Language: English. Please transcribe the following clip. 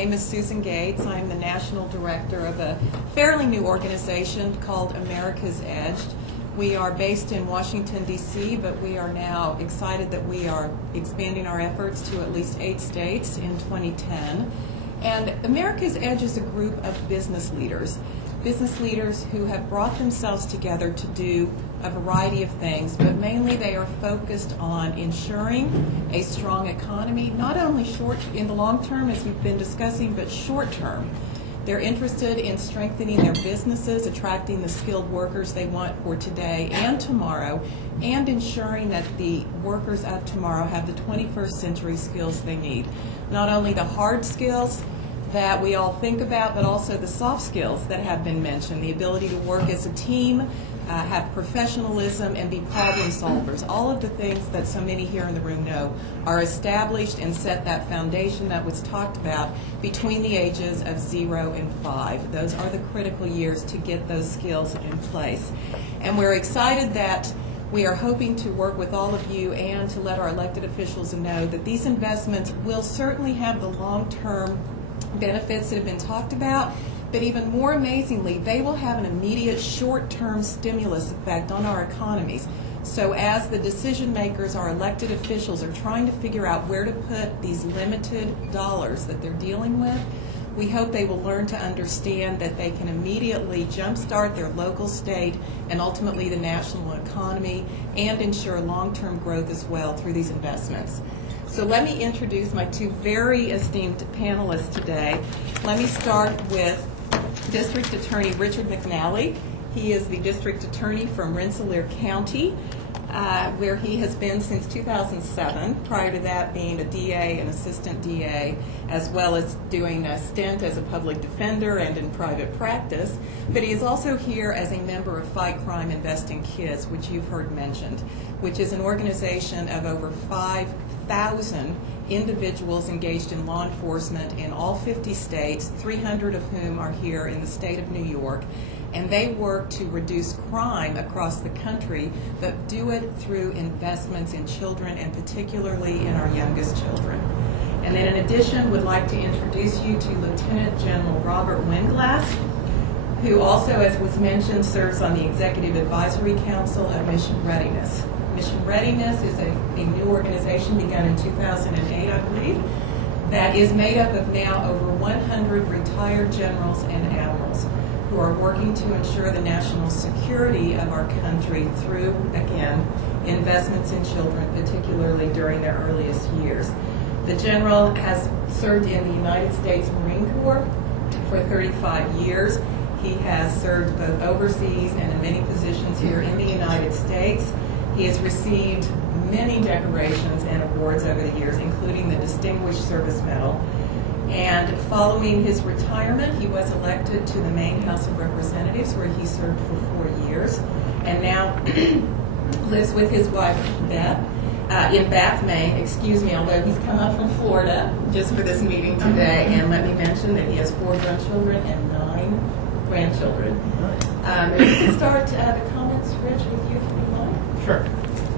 name is Susan Gates. I'm the National Director of a fairly new organization called America's Edge. We are based in Washington, D.C., but we are now excited that we are expanding our efforts to at least 8 states in 2010. And America's Edge is a group of business leaders who have brought themselves together to do a variety of things, but mainly they are focused on ensuring a strong economy, not only short in the long term, as we've been discussing, but short term. They're interested in strengthening their businesses, attracting the skilled workers they want for today and tomorrow, and ensuring that the workers of tomorrow have the 21st century skills they need. Not only the hard skills that we all think about, but also the soft skills that have been mentioned, the ability to work as a team, have professionalism, and be problem solvers. All of the things that so many here in the room know are established and set that foundation that was talked about between the ages of 0 and 5. Those are the critical years to get those skills in place. And we're excited that we are hoping to work with all of you and to let our elected officials know that these investments will certainly have the long-term benefits that have been talked about, but even more amazingly, they will have an immediate short-term stimulus effect on our economies. So as the decision makers, our elected officials, are trying to figure out where to put these limited dollars that they're dealing with, we hope they will learn to understand that they can immediately jumpstart their local, state, and ultimately the national economy and ensure long-term growth as well through these investments. So let me introduce my 2 very esteemed panelists today. Let me start with District Attorney Richard McNally. He is the District Attorney from Rensselaer County, where he has been since 2007, prior to that being a DA, an assistant DA, as well as doing a stint as a public defender and in private practice. But he is also here as a member of Fight Crime, Invest in Kids, which you've heard mentioned, which is an organization of over 5,000 individuals engaged in law enforcement in all 50 states, 300 of whom are here in the state of New York. And they work to reduce crime across the country, but do it through investments in children, and particularly in our youngest children. And then in addition, would like to introduce you to Lieutenant General Robert Winglass, who also, as was mentioned, serves on the Executive Advisory Council of Mission Readiness. Mission Readiness is a new organization begun in 2008, I believe, that is made up of now over 100 retired generals and admirals who are working to ensure the national security of our country through, again, investments in children, particularly during their earliest years. The general has served in the United States Marine Corps for 35 years. He has served both overseas and in many positions here in the United States. He has received many decorations and awards over the years, including the Distinguished Service Medal. And following his retirement, he was elected to the Maine House of Representatives, where he served for 4 years, and now lives with his wife, Beth, in Bath, Maine, although he's come up from Florida just for this meeting today. And let me mention that he has 4 grown children and 9 grandchildren. If we can start the comments, Rich, with you, if you would like. Sure.